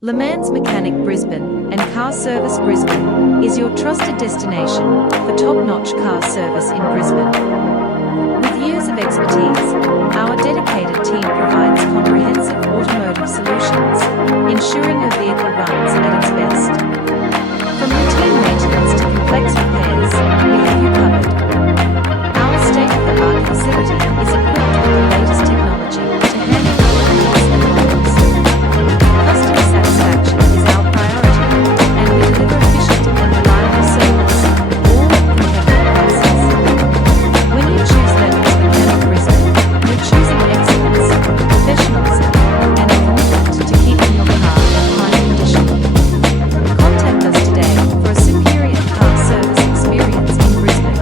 LeMans Mechanic Brisbane and Car Service Brisbane is your trusted destination for top-notch car service in Brisbane. With years of expertise, our dedicated team provides comprehensive automotive solutions, ensuring your vehicle runs at its best. From routine maintenance to complex repairs, we have you covered. Our state-of-the-art facility is equipped with the latest technology to handle your needs and models. Customer satisfaction is our priority, and we deliver efficient and reliable service, all at competitive prices. When you choose LeMans Mechanic Brisbane, you're choosing excellence, professionalism, and a commitment to keeping your car in high condition. Contact us today for a superior car service experience in Brisbane.